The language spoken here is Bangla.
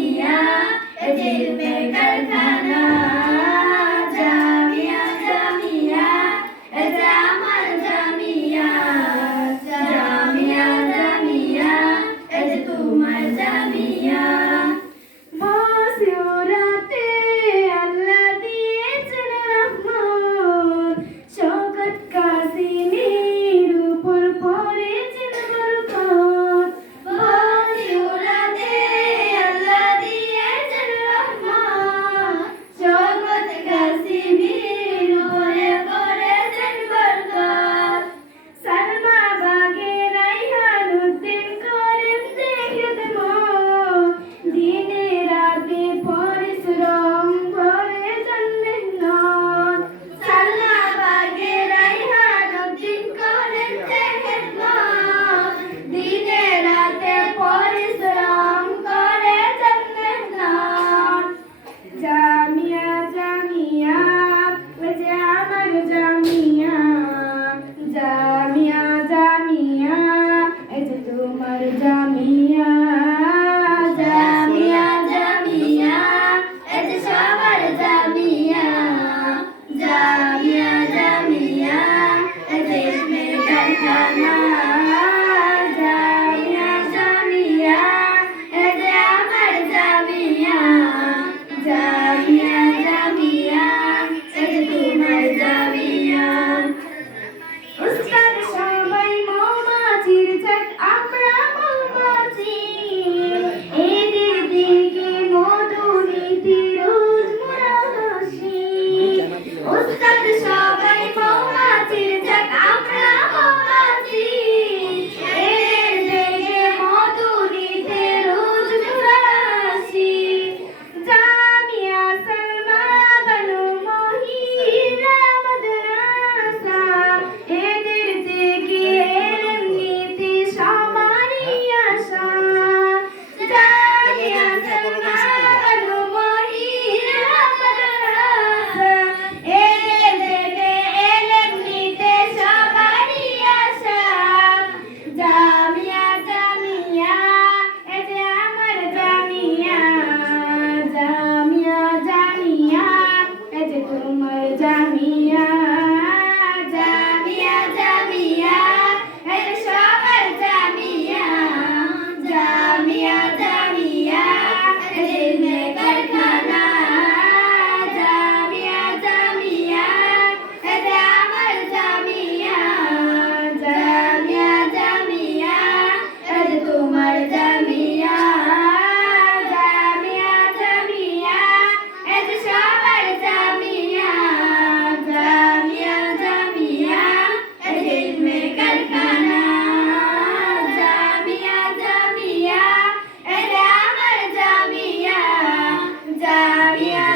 জামিয়া ইলমের কারখানা জামিয়া জামিয়া এটা আমার জামিয়া জামিয়া জামিয়া এটা তোমার জামিয়া বসিরাতে আল্লাহ দিয়েছেন রহমত শওকত কাসিমের উপর পড়েছেন বরকত বসিরাতে আল্লাহ দিয়েছেন রহমত শওকত কাসিমের উপরে পড়েছেন বরকত সালমা বাগে রাইহান উদ্দিন করেন খিদমত দিনে রাতে পরিশ্রম করে জন্মেহনত সালমা বাগে রাইহান উদ্দিন করেন খিদমত দিনে রাতে পরিশ্রম করে জন্মেহনত জামিয়া জামিয়া ওই যে আমার জামিয়া জামিয়া জামিয়া এই যে তোমার জামিয়া জামিয়া জামিয়া এই যে সবার জামিয়া জামিয়া জামিয়া এই যে ইলমের কারখানা জামিয়া জামিয়া এই যে আমার জামিয়া জামিয়া জামিয়া এই যে তোমার জামিয়া উস্তাদ সবাই মৌমাছির জাত আমরা মৌমাছি এদের দিকে মধু নিতে রোজ মোরা হাসি উস্তাদ সবাই মৌমাছির জাত আমরা মৌমাছি এদের দিকে মধু নিতে রোজ মোরা হাসি জামিয়া সালমা বানু মহিলা মাদ্রাসা এদের থেকে এলেম নিতে সবারই আশা জামিয়া সালমা বানু মহিলা মাদ্রাসা এদের থেকে এলেম নিতে সবারই আশা জামিয়া জামিয়া এই যে আমার জামিয়া জামিয়া জামিয়া এই যে তোমার জামিয়া জামিয়া জামিয়া এই যে সবার জামিয়া জামিয়া জামিয়া এই যে ইলমের কারখানা জামিয়া জামিয়া এই যে আমার জামিয়া জামিয়া জামিয়া এই যে তোমার জামিয়া জামিয়া জামিয়া এই যে সবার জামিয়া জামিয়া জামিয়া এই যে ইলমের কারখানা জামিয়া জামিয়া এই যে আমার জামিয়া জামিয়া